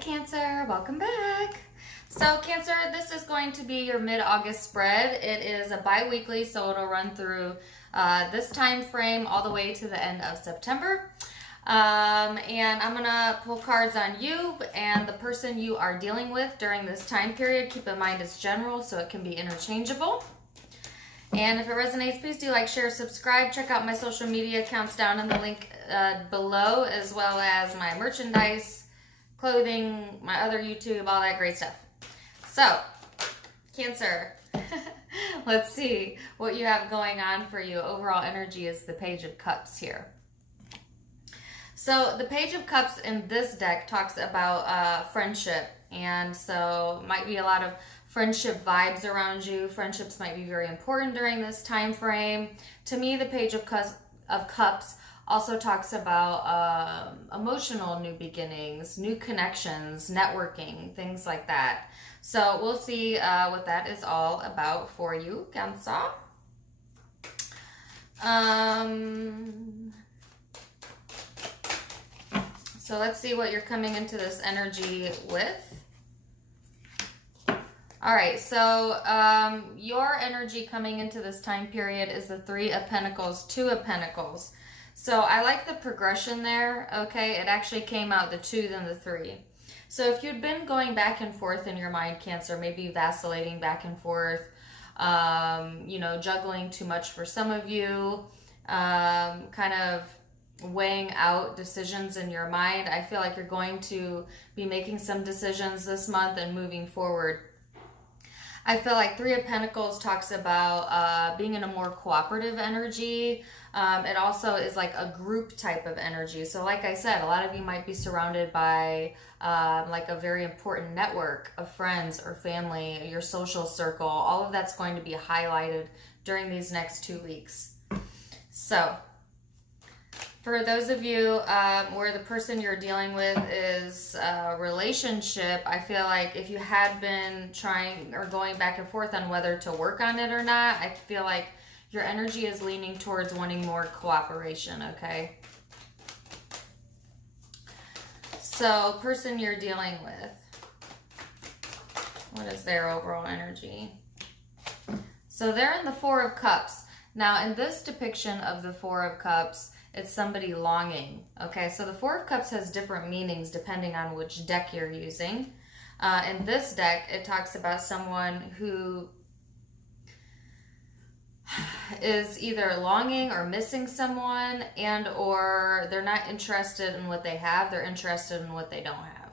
Cancer, welcome back. So Cancer, this is going to be your mid-August spread. It is a bi-weekly, so it'll run through this time frame all the way to the end of September. And I'm gonna pull cards on you and the person you are dealing with during this time period. Keep in mind it's general, so it can be interchangeable. And if it resonates, please do like, share, subscribe. Check out my social media accounts down in the link below, as well as my merchandise, clothing, my other YouTube, all that great stuff. So, Cancer, let's see what you have going on for you. Overall energy is the Page of Cups here. So, the Page of Cups in this deck talks about friendship. And so, might be a lot of friendship vibes around you. Friendships might be very important during this time frame. To me, the Page of Cups also talks about emotional new beginnings, new connections, networking, things like that. So we'll see what that is all about for you, Cancer. So let's see what you're coming into this energy with. All right, so your energy coming into this time period is the Three of Pentacles, Two of Pentacles. So I like the progression there, okay? It actually came out the 2, then the 3. So if you'd been going back and forth in your mind, Cancer, maybe vacillating back and forth, you know, juggling too much for some of you, kind of weighing out decisions in your mind, I feel like you're going to be making some decisions this month and moving forward. I feel like Three of Pentacles talks about being in a more cooperative energy. It also is like a group type of energy. So like I said, a lot of you might be surrounded by like a very important network of friends or family, your social circle. All of that's going to be highlighted during these next 2 weeks. So for those of you where the person you're dealing with is a relationship, I feel like if you had been trying or going back and forth on whether to work on it or not, I feel like your energy is leaning towards wanting more cooperation, okay? So, person you're dealing with, what is their overall energy? So, they're in the Four of Cups. Now, in this depiction of the Four of Cups, it's somebody longing, okay? So, the Four of Cups has different meanings depending on which deck you're using. In this deck, it talks about someone who is either longing or missing someone, and or they're not interested in what they have, they're interested in what they don't have.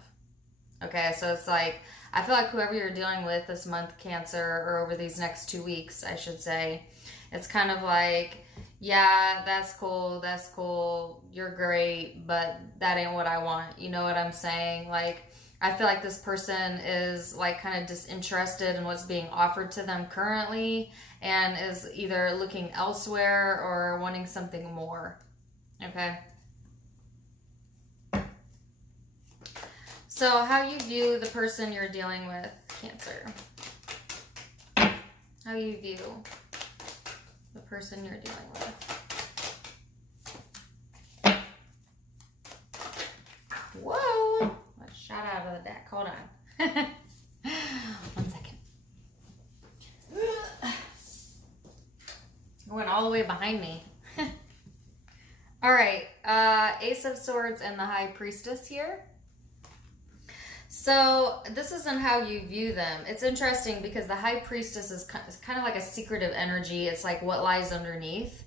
Okay, so it's like, I feel like whoever you're dealing with this month, Cancer, or over these next 2 weeks, I should say, it's kind of like, yeah, that's cool, you're great, but that ain't what I want. You know what I'm saying? Like, I feel like this person is like kind of disinterested in what's being offered to them currently and is either looking elsewhere or wanting something more, okay? So how you view the person you're dealing with, Cancer? How you view the person you're dealing with? Whoa! I shot out of the deck. Hold on. 1 second. It went all the way behind me. All right. Ace of Swords and the High Priestess here. So this isn't how you view them. It's interesting because the High Priestess is kind of like a secretive energy. It's like what lies underneath.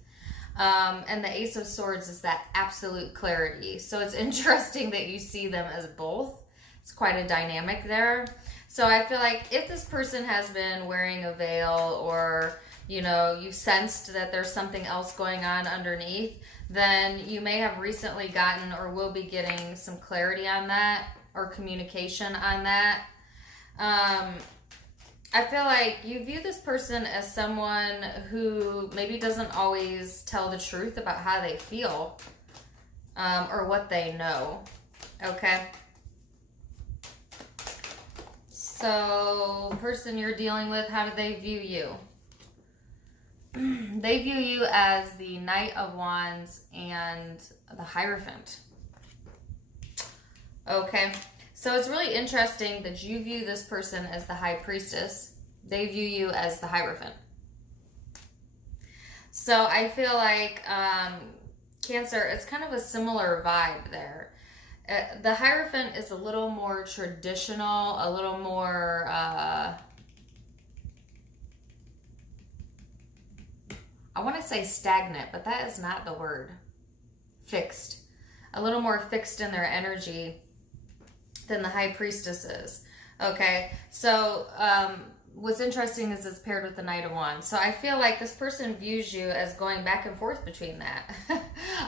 And the Ace of Swords is that absolute clarity. So it's interesting that you see them as both. It's quite a dynamic there. So I feel like if this person has been wearing a veil, or, you know, you sensed that there's something else going on underneath, then you may have recently gotten or will be getting some clarity on that, or communication on that. I feel like you view this person as someone who maybe doesn't always tell the truth about how they feel, or what they know, okay? So, person you're dealing with, how do they view you? They view you as the Knight of Wands and the Hierophant. Okay, So it's really interesting that you view this person as the High Priestess. They view you as the Hierophant. So I feel like Cancer, it's kind of a similar vibe there. The Hierophant is a little more traditional, a little more... I want to say stagnant, but that is not the word. Fixed. A little more fixed in their energy than the High Priestess is. Okay, so what's interesting is it's paired with the Knight of Wands. So I feel like this person views you as going back and forth between that.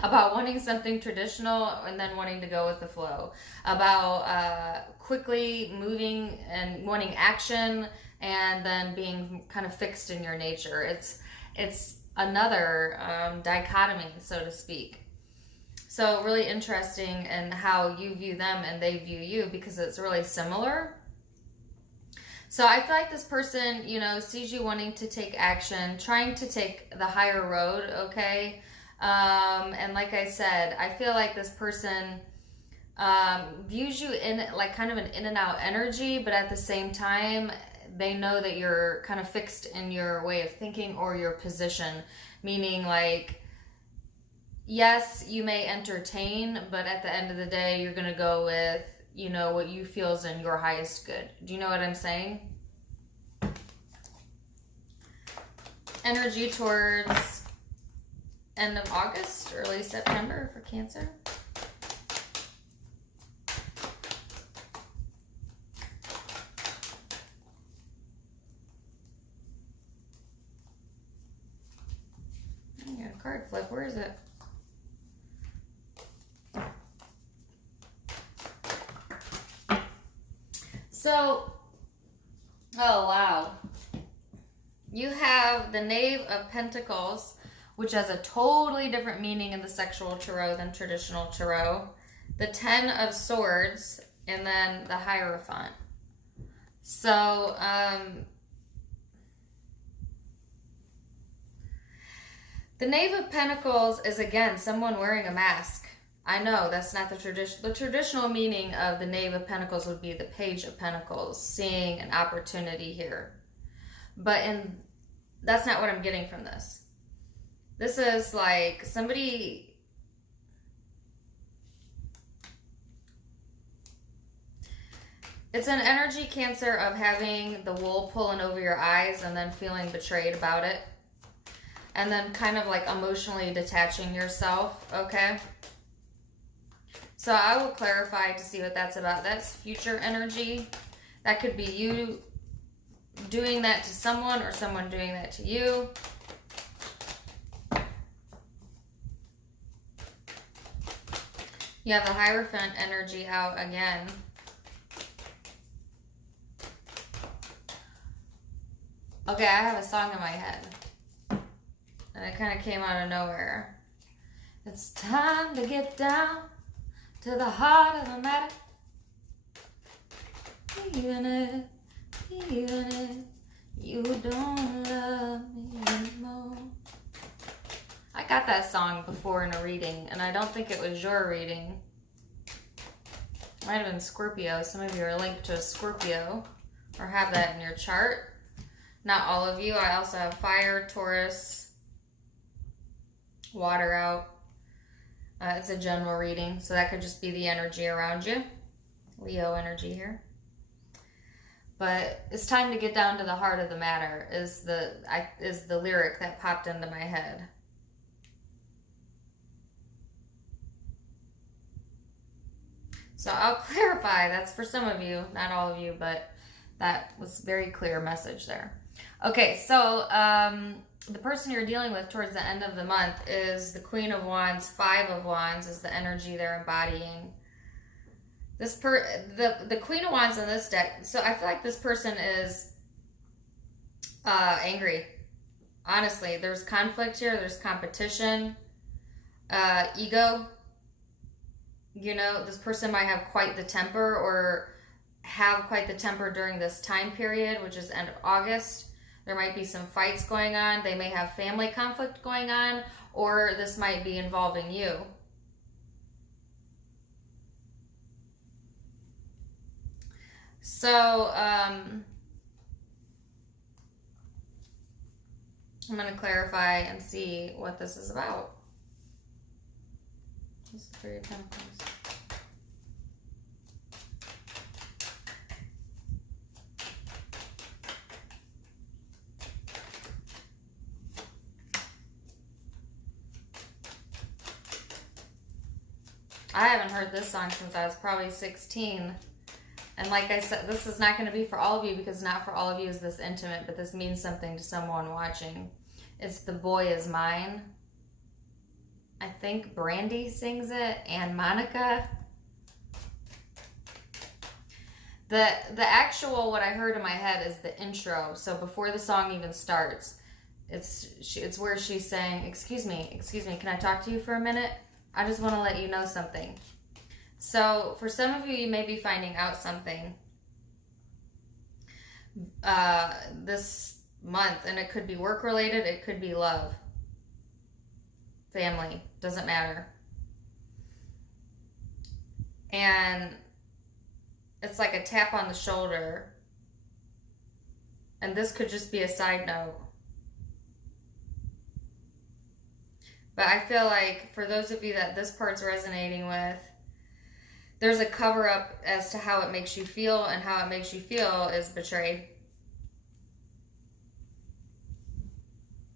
About wanting something traditional and then wanting to go with the flow. About quickly moving and wanting action and then being kind of fixed in your nature. It's another dichotomy, so to speak. So really interesting in how you view them and they view you, because it's really similar. So I feel like this person, you know, sees you wanting to take action, trying to take the higher road, okay? And like I said, I feel like this person views you in like kind of an in and out energy, but at the same time, they know that you're kind of fixed in your way of thinking or your position, meaning like, yes, you may entertain, but at the end of the day, you're going to go with, you know, what you feel is in your highest good. Do you know what I'm saying? Energy towards end of August, early September for Cancer. I got a card flip. Where is it? So, oh wow. You have the Knave of Pentacles, which has a totally different meaning in the sexual tarot than traditional tarot. The Ten of Swords, and then the Hierophant. So, the Knave of Pentacles is, again, someone wearing a mask. I know that's not the tradition. The traditional meaning of the Knave of Pentacles would be the Page of Pentacles, seeing an opportunity here. But that's not what I'm getting from this. This is like somebody... It's an energy, Cancer, of having the wool pulling over your eyes and then feeling betrayed about it. And then kind of like emotionally detaching yourself, okay? So I will clarify to see what that's about. That's future energy. That could be you doing that to someone or someone doing that to you. You have the Hierophant energy out again. Okay, I have a song in my head. And it kind of came out of nowhere. It's time to get down to the heart of the matter. Even if you don't love me anymore. I got that song before in a reading, and I don't think it was your reading. Might have been Scorpio. Some of you are linked to a Scorpio or have that in your chart. Not all of you. I also have fire, Taurus, water out. It's a general reading, so that could just be the energy around you. Leo energy here. But it's time to get down to the heart of the matter is the lyric that popped into my head. So I'll clarify, that's for some of you, not all of you, but that was very clear message there. Okay, so the person you're dealing with towards the end of the month is the Queen of Wands. Five of Wands is the energy they're embodying. The Queen of Wands in this deck, so I feel like this person is angry. Honestly, there's conflict here, there's competition, ego. You know, this person might have quite the temper or have quite the temper during this time period, which is end of August. There might be some fights going on. They may have family conflict going on, or this might be involving you. So, I'm going to clarify and see what this is about. This is Three of Pentacles. I haven't heard this song since I was probably 16. And like I said, this is not going to be for all of you because not for all of you is this intimate, but this means something to someone watching. It's The Boy Is Mine. I think Brandy sings it and Monica. The actual, what I heard in my head is the intro. So before the song even starts, it's where she's saying, excuse me, can I talk to you for a minute? I just want to let you know something. So for some of you, you may be finding out something this month, and it could be work related, it could be love, family, doesn't matter. And it's like a tap on the shoulder, and this could just be a side note. But I feel like for those of you that this part's resonating with, there's a cover up as to how it makes you feel, and how it makes you feel is betrayed.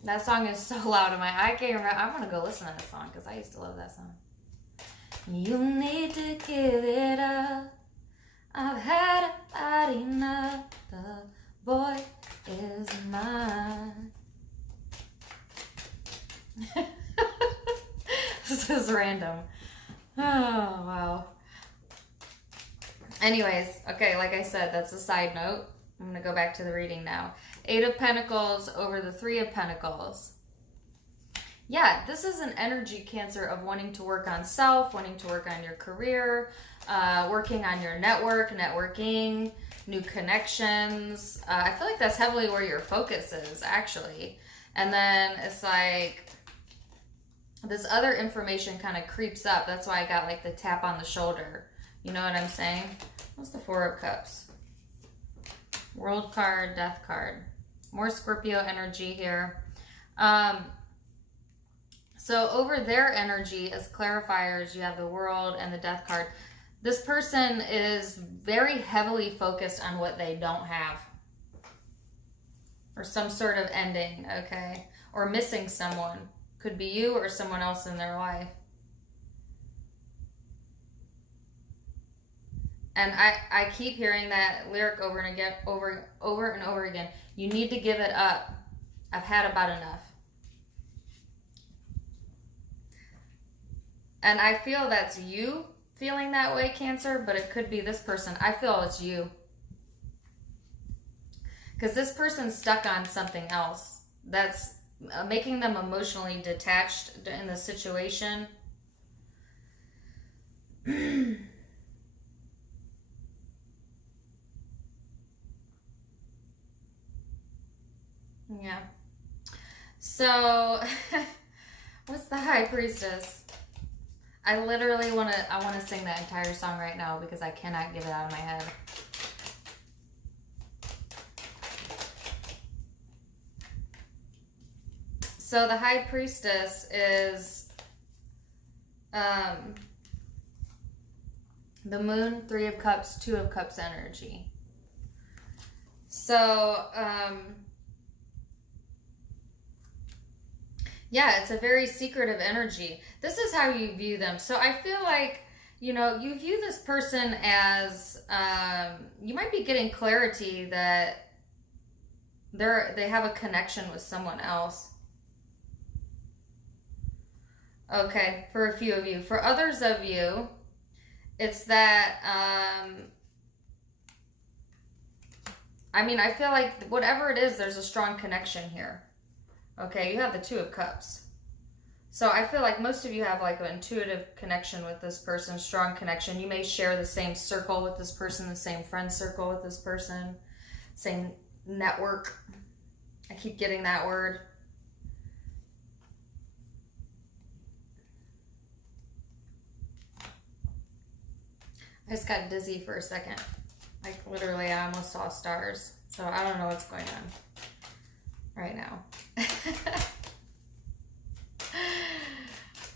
That song is so loud in my, I can't remember. I want to go listen to that song because I used to love that song. You need to give it up. I've had about enough. The boy is mine. This is random. Oh, wow. Anyways, okay, like I said, that's a side note. I'm going to go back to the reading now. 8 of Pentacles over the 3 of Pentacles. Yeah, this is an energy, Cancer, of wanting to work on self, wanting to work on your career, working on your networking, new connections. I feel like that's heavily where your focus is, actually. And then it's like this other information kind of creeps up. That's why I got like the tap on the shoulder. You know what I'm saying? What's the 4 of Cups? World card, Death card. More Scorpio energy here. So over their energy as clarifiers, you have the World and the Death card. This person is very heavily focused on what they don't have. Or some sort of ending, okay? Or missing someone. Could be you or someone else in their life. And I keep hearing that lyric over and again, over and over again. You need to give it up. I've had about enough. And I feel that's you feeling that way, Cancer, but it could be this person. I feel it's you. Because this person's stuck on something else that's making them emotionally detached in the situation. Yeah. So, what's the High Priestess? I literally want to sing that entire song right now because I cannot get it out of my head. So the High Priestess is the Moon, 3 of Cups, 2 of Cups energy. So, yeah, it's a very secretive energy. This is how you view them. So I feel like, you know, you view this person as, you might be getting clarity that they have a connection with someone else. Okay, for a few of you. For others of you, it's that, I mean, I feel like whatever it is, there's a strong connection here. Okay, you have the 2 of Cups. So I feel like most of you have like an intuitive connection with this person, strong connection. You may share the same circle with this person, the same friend circle with this person, same network. I keep getting that word. I just got dizzy for a second. Like literally, I almost saw stars. So I don't know what's going on right now.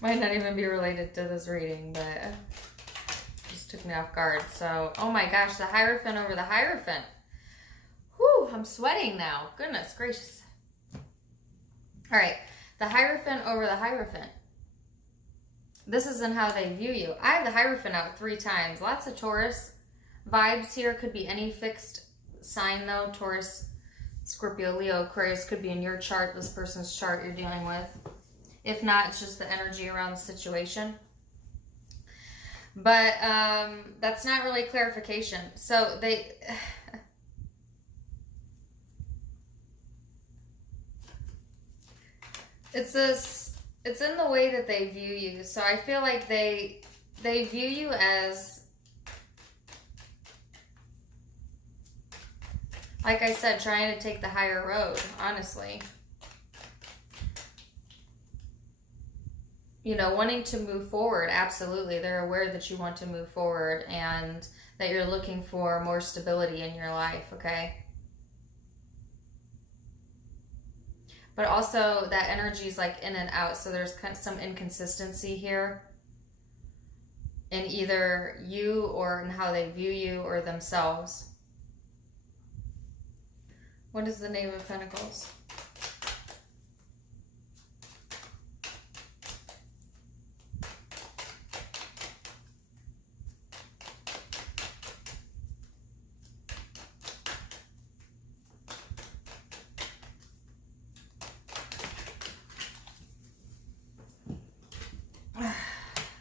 Might not even be related to this reading, but just took me off guard. So, oh my gosh, the Hierophant over the Hierophant. Whew, I'm sweating now. Goodness gracious. All right, the Hierophant over the Hierophant. This isn't how they view you. I have the Hierophant out 3 times. Lots of Taurus vibes here. Could be any fixed sign though. Taurus, Scorpio, Leo, Aquarius could be in your chart, this person's chart you're dealing with. If not, it's just the energy around the situation. But that's not really clarification. So they... It's in the way that they view you. So I feel like they view you as, like I said, trying to take the higher road, honestly. You know, wanting to move forward, absolutely. They're aware that you want to move forward and that you're looking for more stability in your life, okay? But also that energy is like in and out. So there's kind of some inconsistency here in either you or in how they view you or themselves. What is the Knave of Pentacles?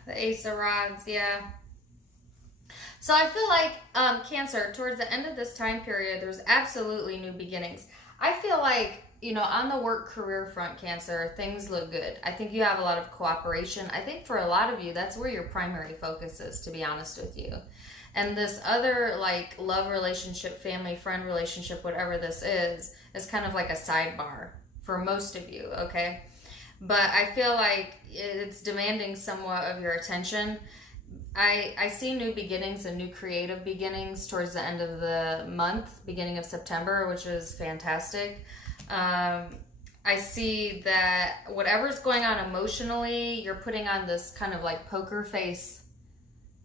The Ace of Rods, yeah. So I feel like Cancer, towards the end of this time period, there's absolutely new beginnings. I feel like, you know, on the work career front, Cancer, things look good. I think you have a lot of cooperation. I think for a lot of you, that's where your primary focus is, to be honest with you. And this other, like, love relationship, family, friend relationship, whatever this is kind of like a sidebar for most of you, okay? But I feel like it's demanding somewhat of your attention. I see new beginnings and new creative beginnings towards the end of the month, beginning of September, which is fantastic. I see that whatever's going on emotionally, you're putting on this kind of like poker face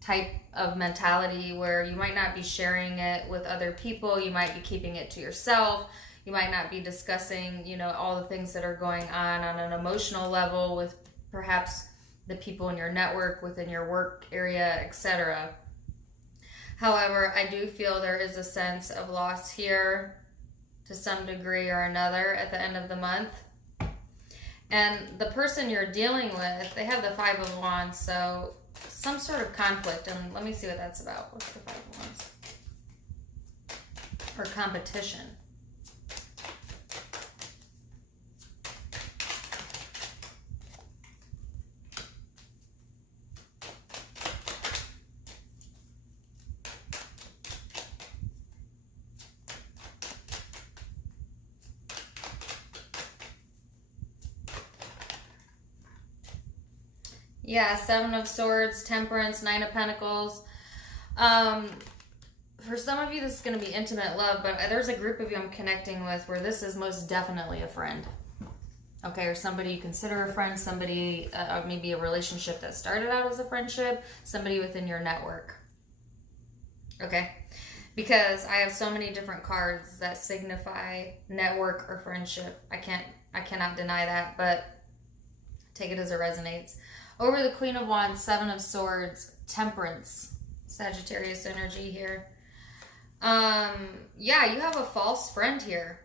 type of mentality where you might not be sharing it with other people. You might be keeping it to yourself. You might not be discussing, you know, all the things that are going on an emotional level with perhaps the people in your network, within your work area, etc. However, I do feel there is a sense of loss here to some degree or another at the end of the month. And the person you're dealing with, they have the Five of Wands, so some sort of conflict. And let me see what that's about. What's the Five of Wands? Or competition. Yeah, Seven of Swords, Temperance, Nine of Pentacles. For some of you, this is going to be intimate love, but there's a group of you I'm connecting with where this is most definitely a friend. Okay, or somebody you consider a friend, somebody, maybe a relationship that started out as a friendship, somebody within your network. Okay, because I have so many different cards that signify network or friendship. I cannot deny that, but take it as it resonates. Over the Queen of Wands, Seven of Swords, Temperance, Sagittarius energy here. Yeah, you have a false friend here.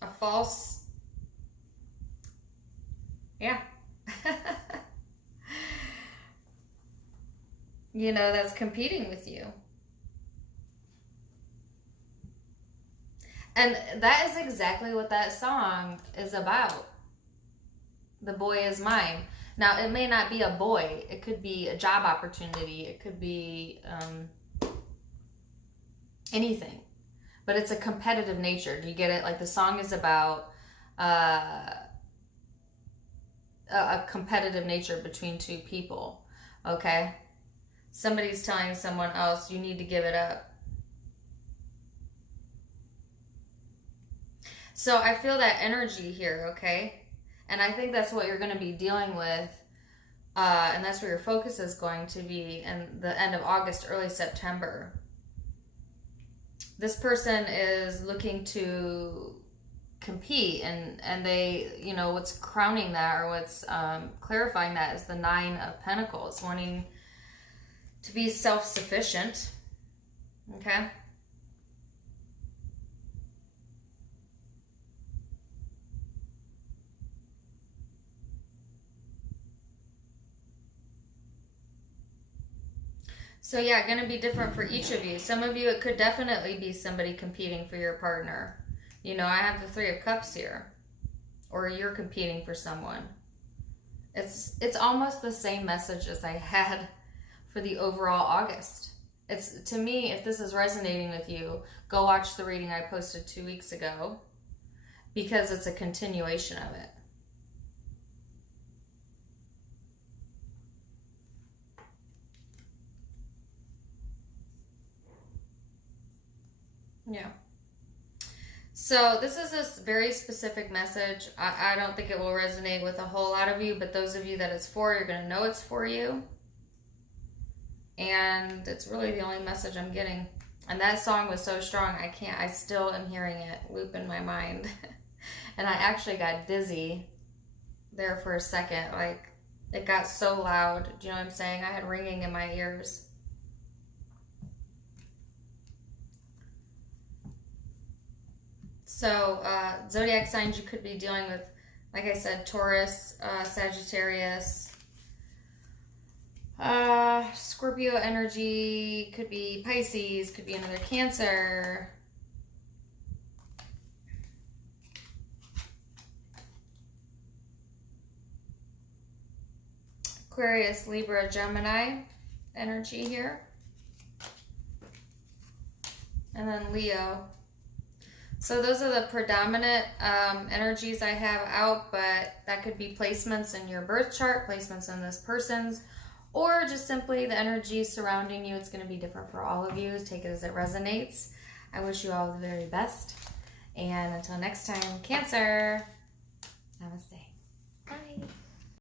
A false... Yeah. You know, that's competing with you. And that is exactly what that song is about. The Boy Is Mine. Now, it may not be a boy. It could be a job opportunity. It could be anything. But it's a competitive nature. Do you get it? Like, the song is about a competitive nature between two people. Okay? Somebody's telling someone else, you need to give it up. So I feel that energy here, okay? And I think that's what you're going to be dealing with. And that's where your focus is going to be in the end of August, early September. This person is looking to compete, and they, you know, what's crowning that, or what's clarifying that, is the Nine of Pentacles, wanting to be self-sufficient. Okay. So yeah, going to be different for each of you. Some of you, it could definitely be somebody competing for your partner. You know, I have the Three of Cups here. Or you're competing for someone. It's almost the same message as I had for the overall August. It's, to me, if this is resonating with you, go watch the reading I posted 2 weeks ago, because it's a continuation of it. Yeah. So this is a very specific message. I don't think it will resonate with a whole lot of you, but those of you that it's for, you're going to know it's for you. And it's really the only message I'm getting. And that song was so strong, I still am hearing it loop in my mind. And I actually got dizzy there for a second. Like, it got so loud. Do you know what I'm saying? I had ringing in my ears. So, zodiac signs you could be dealing with, like I said, Taurus, Sagittarius, Scorpio energy, could be Pisces, could be another Cancer. Aquarius, Libra, Gemini energy here. And then Leo. So those are the predominant energies I have out, but that could be placements in your birth chart, placements in this person's, or just simply the energy surrounding you. It's going to be different for all of you. Take it as it resonates. I wish you all the very best. And until next time, Cancer, namaste. Bye.